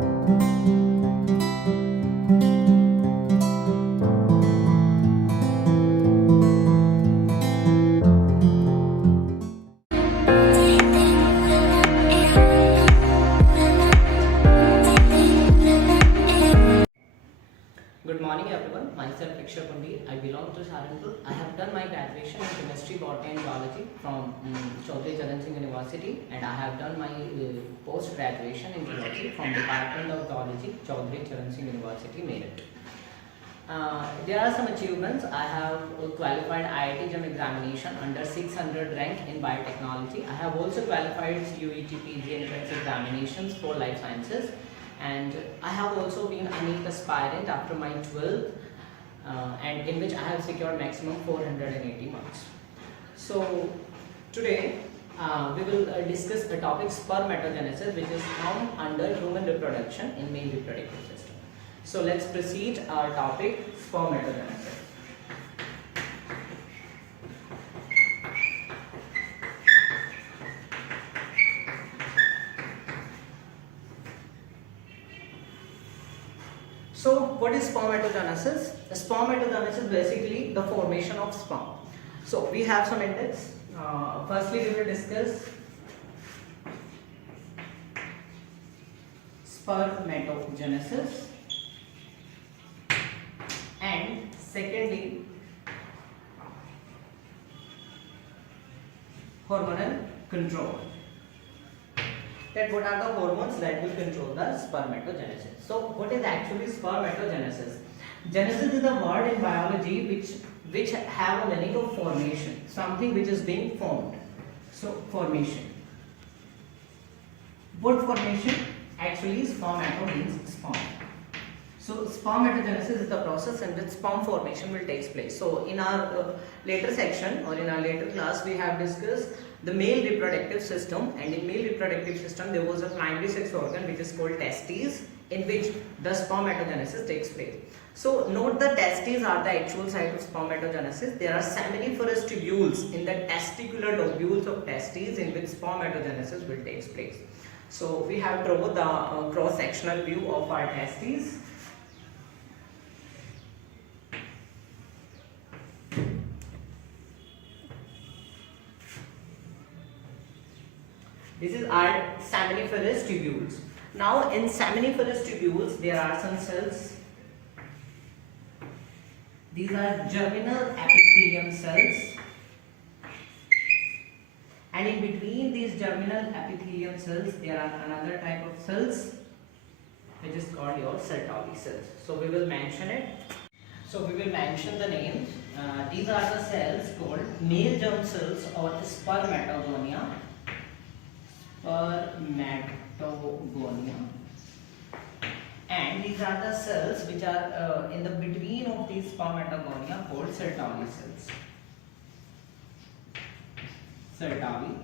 Good morning everyone, myself Akshay Pundir. I belong to Saranpur. I have done my graduation in chemistry, botany and zoology from 𝐁𝐨𝐴𝐤𝐤 University, and I have done my post graduation in zoology from Department of Zoology, 𝐁𝐨𝐴𝐤𝐤 University, Meerut. There are some achievements. I have qualified IIT-JEM examination under 600 rank in biotechnology. I have also qualified CUET-PG entrance examinations for life sciences. And I have also been a NEET aspirant after my 12th, and in which I have secured maximum 480 marks. So today we will discuss the topic spermatogenesis, which is found under human reproduction in male reproductive system. So let's proceed our topic spermatogenesis. So what is spermatogenesis? Spermatogenesis is basically the formation of sperm. So we have some index. Firstly we will discuss spermatogenesis, and secondly hormonal control. That what are the hormones that will control the spermatogenesis. So what is actually spermatogenesis? Genesis is a word in biology which have a meaning of formation, something which is being formed. So formation. What formation? Actually spermato means sperm. So spermatogenesis is the process in which sperm formation will take place. So in our later section or in our later class we have discussed the male reproductive system, and in male reproductive system there was a primary sex organ which is called testes, in which the spermatogenesis takes place. So note, the testes are the actual site of spermatogenesis. There are seminiferous tubules in the testicular lobules of testes in which spermatogenesis will take place. So we have drawn the cross-sectional view of our testes. This is our seminiferous tubules. Now in seminiferous tubules there are some cells. These are germinal epithelium cells, and in between these germinal epithelium cells there are another type of cells which is called your Sertoli cells. So we will mention it. So we will mention the names. These are the cells called male germ cells or spermatogonia. And these are the cells which are in the between of these spermatogonia called Sertoli cells. Sertoli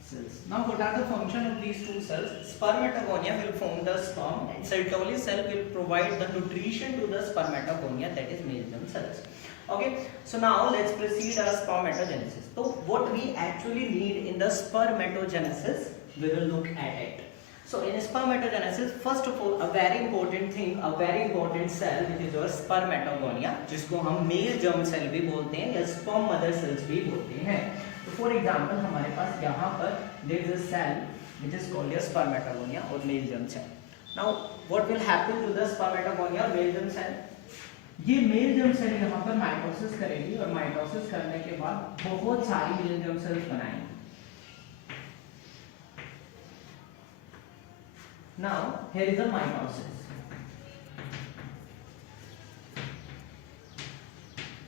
cells. Now what are the function of these two cells? Spermatogonia will form the sperm, and Sertoli cell will provide the nutrition to the spermatogonia, that is male germ cells. Okay, so now let's proceed our spermatogenesis. So what we actually need in the spermatogenesis, we will look at it. So in spermatogenesis, first of all, a very important thing, a very important cell which is your spermatogonia, जिसको हम male germ cell भी बोलते हैं या sperm mother cells भी बोलते हैं. तो for example हमारे पास यहाँ पर there is a cell which is called your spermatogonia or male germ cell. Now what will happen to the spermatogonia or male germ cell? ये मेल जर्म सेल यहाँ पर माइटोसिस करेगी, और माइटोसिस करने के बाद बहुत सारी मेल जर्म सेल्स बनाएंगी. Now here is a mitosis.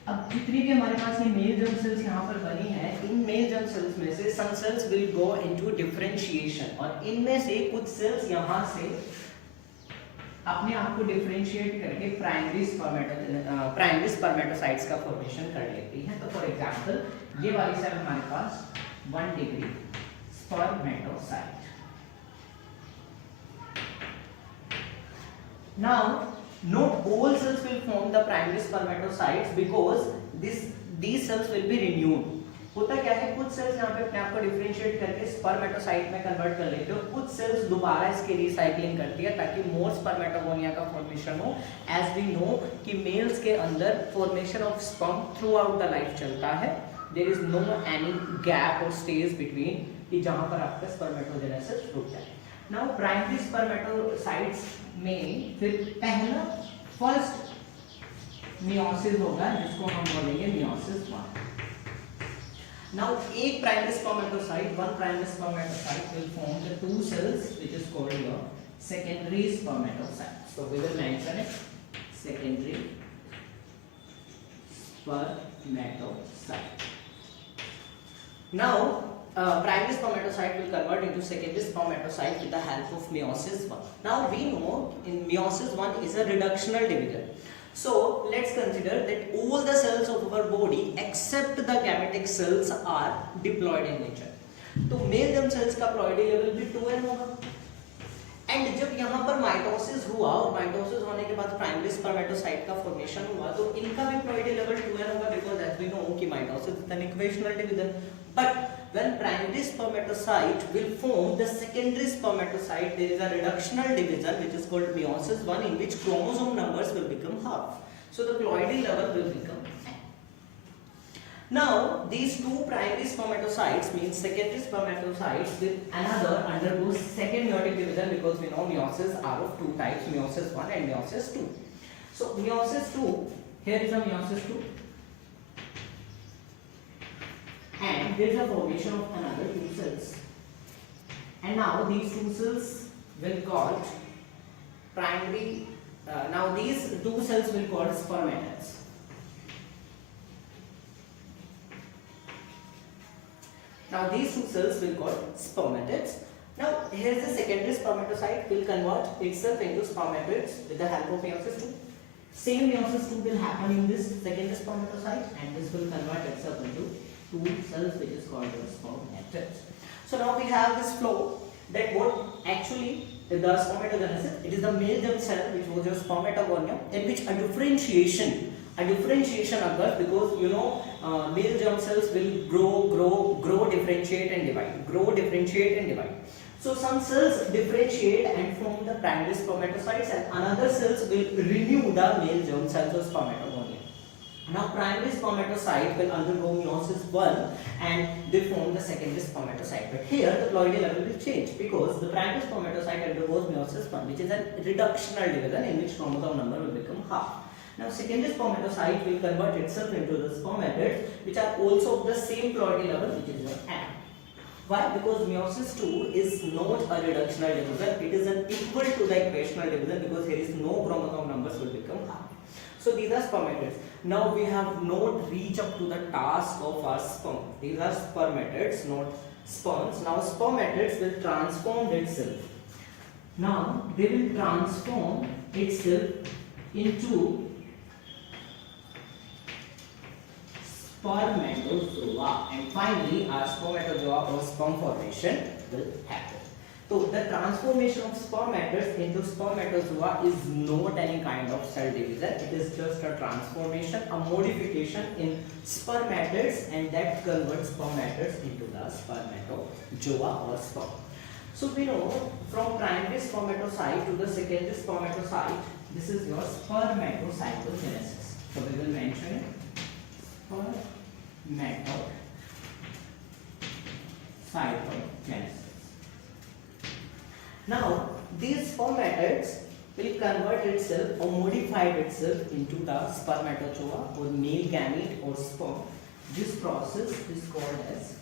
अब जितनी भी हमारे पास ये मेल जर्म सेल्स यहाँ पर बनी है, इन मेल जर्म सेल्स में से some cells will go into differentiation, और इनमें से कुछ सेल्स यहाँ से अपने आप को डिफरेंशिएट करके प्राइमरी स्पर्मेटोसाइट्स का फॉर्मेशन कर लेती है. तो फॉर एग्जांपल ये वाली सेल हमारे पास 1 degree spermatocyte. Now, not all cells will form the primary spermatocytes because these cells will be renewed. होता क्या है, कुछ सेल्स यहाँ पे अपने आप को डिफरेंशिएट करके स्पर्मेटोसाइट में कन्वर्ट कर लेते हो, कुछ सेल्स दोबारा इसकी रिसाइक्लिंग करती है ताकि मोर स्पर्मेटोगोनिया का फॉर्मेशन हो। एज वी नो कि मेल्स के अंदर formation of sperm throughout the life चलता है, there is no any gap और स्टेज बिटवीन कि जहां पर आपका स्पर्मेटोजेनेसिस रुक जाए। नाउ प्राइमरी स्पर्मेटोसाइट्स में फिर पहला फर्स्ट मियोसिस होगा जिसको हम बोलेंगे मियोसिस 1। Now, एक primary spermatocyte, one primary spermatocyte will form the two cells, which is called your secondary spermatocyte. So we will mention it, secondary spermatocyte. Now, primary spermatocyte will convert into secondary spermatocyte with the help of meiosis 1. Now we know in meiosis 1 is a reductional division. So let's consider that all the cells of our body except the gametic cells are diploid in nature. तो male germ cells का ploidy level भी 2n होगा। And जब यहाँ पर mitosis हुआ और mitosis होने के बाद प्राइमरी स्पर्मेटोसाइट का फॉर्मेशन हुआ तो इनका भी प्लॉइडी लेवल 2n होगा, बिकॉज एज वी नो कि mitosis is an equational division. But when primary spermatocyte will form the secondary spermatocyte, there is a reductional division which is called meiosis 1, in which chromosome numbers will become half. So the ploidy level will become n. Now these two primary spermatocytes means secondary spermatocytes with another undergoes second meiotic division, because we know meiosis are of two types, meiosis 1 and meiosis 2. So meiosis 2, here is a meiosis 2. And there is a formation of another two cells, and now these two cells will called primary. Now these two cells will called spermatids. Now these two cells will called spermatids. Now here is the secondary spermatocyte will convert itself into spermatids with the help of meiosis 2. Same meiosis 2 will happen in this secondary spermatocyte, and this will convert itself into two cells which is called the spermatids. So now we have this flow that what actually the spermatogenesis, it is the male germ cell which was your spermatogonia, in which a differentiation occurs, because you know male germ cells will grow, differentiate and divide. So some cells differentiate and form the primary spermatocytes, and another cells will renew the male germ cells or spermatogonia. Now primary spermatocyte will undergo meiosis 1 and they form the secondary spermatocyte. But here the ploidy level will change, because the primary spermatocyte undergoes meiosis 1, which is a reductional division in which chromosome number will become half. Now secondary spermatocyte will convert itself into the spermatids, which are also of the same ploidy level, which is your n. Why? Because meiosis 2 is not a reductional division, it is an equal to the equational division, because here is no chromosome numbers will become half. So these are spermatids. Now we have not reached up to the task of our sperm. These are spermatids, not sperms. Now spermatids will transform itself. Now they will transform itself into spermatozoa, and finally our spermatozoa or sperm formation will happen. So the transformation of spermatids into spermatozoa is not any kind of cell division, it is just a transformation, a modification in spermatids, and that converts spermatids into the spermatozoa or sperm. So we know from primary spermatocyte to the secondary spermatocyte, this is your spermatocytogenesis. So we will mention it, spermatocytogenesis. Now these spermatids will convert itself or modify itself into the spermatozoa or male gamete or sperm. This process is called as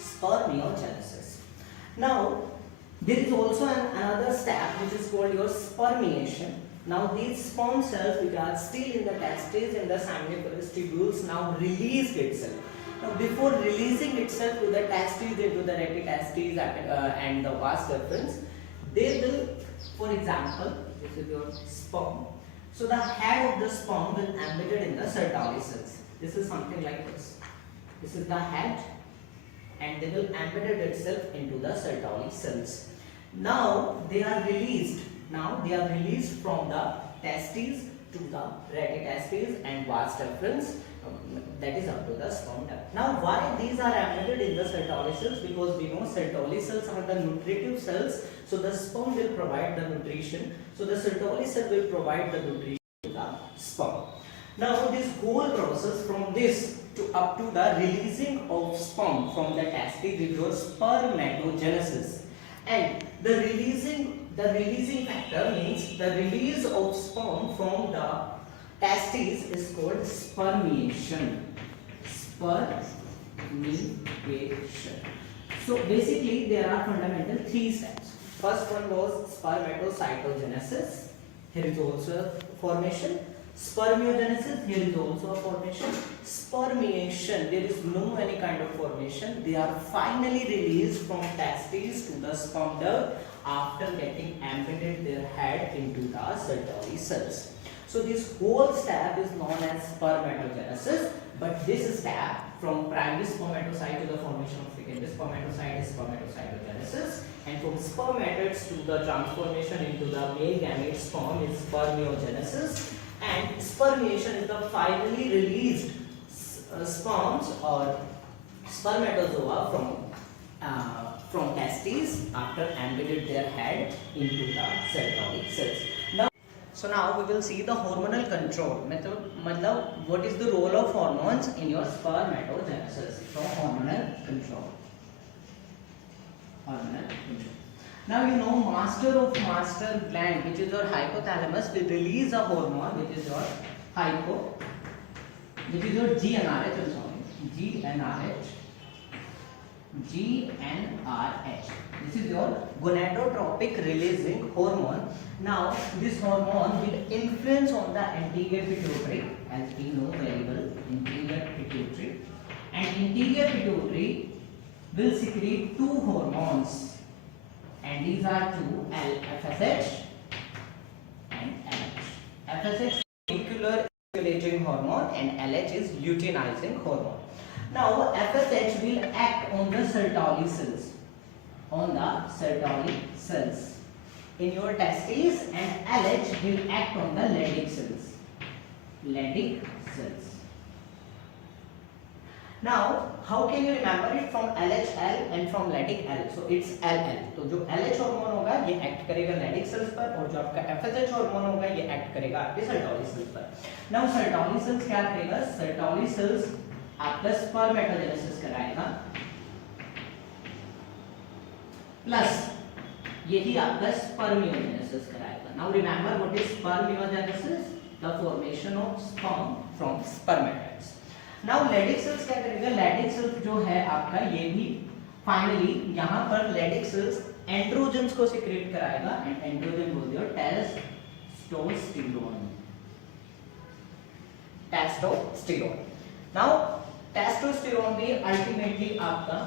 spermiogenesis. Now there is also another step which is called your spermiation. Now these sperm cells which are still in the testes and the seminiferous tubules now release itself. Now before releasing itself to the testes, into the retitestes and the vas deferens, they will, for example, this is your sperm. So the head of the sperm will embedded in the Sertoli cells. This is something like this. This is the head, and they will embedded itself into the Sertoli cells. Now they are released. Now they are released from the testes to the ready testes and vas deferens, that is up to the sperm duct. Now why these are embedded in the Sertoli cells? Because we know Sertoli cells are the nutritive cells. So the sperm will provide the nutrition. So the Sertoli cell will provide the nutrition to the sperm. Now this whole process from this to up to the releasing of sperm from the testes is your spermatogenesis. And the releasing factor means the release of sperm from the testes is called spermiation. So basically there are fundamental 3 steps. First one was spermatocytogenesis. Here is also formation. Spermiogenesis, here is also a formation. Spermiation, there is no any kind of formation. They are finally released from testes to the sperm duct after getting embedded their head into the Sertoli cells. So this whole step is known as spermatogenesis, but this step from primary spermatocyte to the formation of secondary spermatocyte is spermatocytogenesis, and from spermatids to the transformation into the male gamete sperm is spermiogenesis. And spermiation is the finally released sperms or spermatozoa from testes after embedded their head into the Sertoli cells. Now we will see the hormonal control. मतलब what is the role of hormones in your spermatogenesis? So hormonal control. Now you know master gland, which is your hypothalamus, will release a hormone which is your GnRH. This is your gonadotropic releasing hormone. Now this hormone will influence on the anterior pituitary, as we know very well, anterior pituitary, and anterior pituitary will secrete 2 hormones. And these are 2, FSH and LH. FSH is follicular stimulating hormone and LH is luteinizing hormone. Now FSH will act on the Sertoli cells, in your testes, and LH will act on the Leydig cells. Now how can you remember it from LHL and from Leydig L? So it's LL. तो जो LH hormone होगा ये act करेगा Leydig cells पर, और जो आपका FSH hormone होगा ये एक्ट करेगा आपके Sertoli cells पर. Now Sertoli cells क्या करेगा? Sertoli cells आपका स्पर्मेटोजेनेसिस कराएगा, प्लस यही आपका स्पर्मियोजेनेसिस कराएगा. Now remember what is spermiogenesis? The formation of sperm from spermatids. Now Leydig cells क्या करेगा? Leydig cells जो है आपका ये भी फाइनली यहाँ पर Leydig cells एंड्रोजन्स को सिक्रेट कराएगा, एंड एंड्रोजन बोल दिया टेस्टोस्टेरोन. नाउ टेस्टोस्टेरोन भी अल्टीमेटली आपका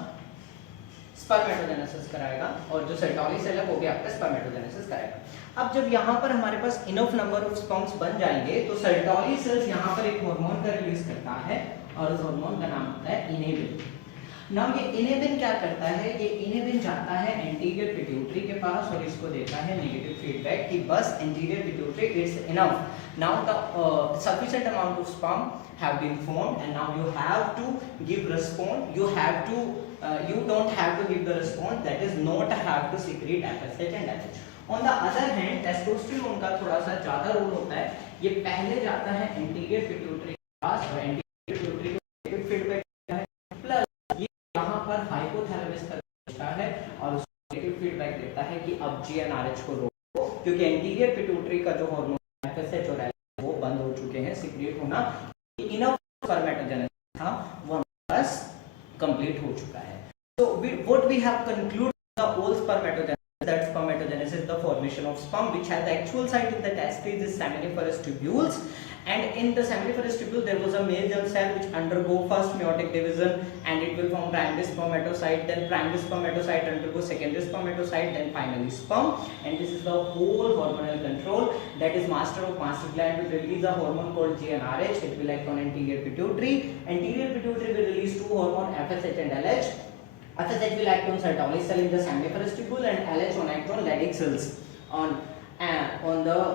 स्पर्मेटोजेनेसिस कराएगा, और जो Sertoli सेल है वो भी आपका स्पर्मेटोजेनेसिस कराएगा. अब जब यहाँ पर हमारे पास इनफ नंबर ऑफ स्पर्म्स बन जाएंगे तो Sertoli सेल्स यहाँ पर एक हार्मोन का रिलीज करता है, और उस हार्मोन का नाम होता है इनेबिन. नाउ ये इनेबिन क्या करता है? ये इनेबिन जाता है एंटीरियर पिट्यूटरी के पास और इसको देता है नेगेटिव फीडबैक कि बस anterior pituitary it's enough. Now the sufficient amount of sperm have been formed, and now you have to give response. You don't have to give the response, that is not have to secrete FSH and LH. On the other hand, testosterone का थोड़ा सा ज्यादा role होता है. ये पहले जाता है एंटीरियर पिट्यूटरी के पास और एंटीरियर पिट्यूटरी को नेगेटिव फीडबैक देता है, प्लस ये यहाँ पर हाइपोथैलेमस तक जाता है और उसको नेगेटिव फीडबैक देता है कि अब GnRH को रोको, क्योंकि एंटीरियर पिट्यूटरी का जो हार्मोन FSH और LH वो बंद हो चुके हैं सिक्रिएट होना. इनफ स्पर्मेटोजेनेसिस था वो बस कंप्लीट हो चुका है. So what we have concluded the whole spermatogenesis, that spermatogenesis is the formation of sperm which has the actual site in the testes is seminiferous tubules, and in the seminiferous tubule there was a male germ cell which undergo first meiotic division and it will form primary spermatocyte, then primary spermatocyte undergo secondary spermatocyte, then finally sperm. And this is the whole hormonal control, that is master gland will release a hormone called GnRH. It will act on anterior pituitary. Anterior pituitary will release 2 hormones, FSH and LH. FSH will act on Sertoli cell in the seminiferous tubule and LH on act on Leydig cells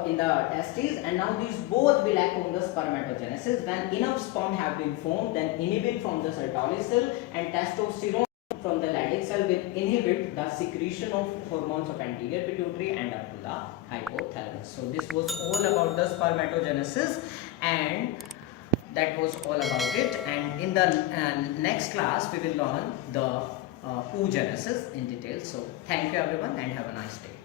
in the testes, and now these both will act on the spermatogenesis. When enough sperm have been formed, then inhibin from the Sertoli cell and testosterone from the Leydig cell will inhibit the secretion of hormones of anterior pituitary and up to the hypothalamus. So this was all about the spermatogenesis, and that was all about it. And in the next class we will learn the oogenesis in detail. So thank you everyone and have a nice day.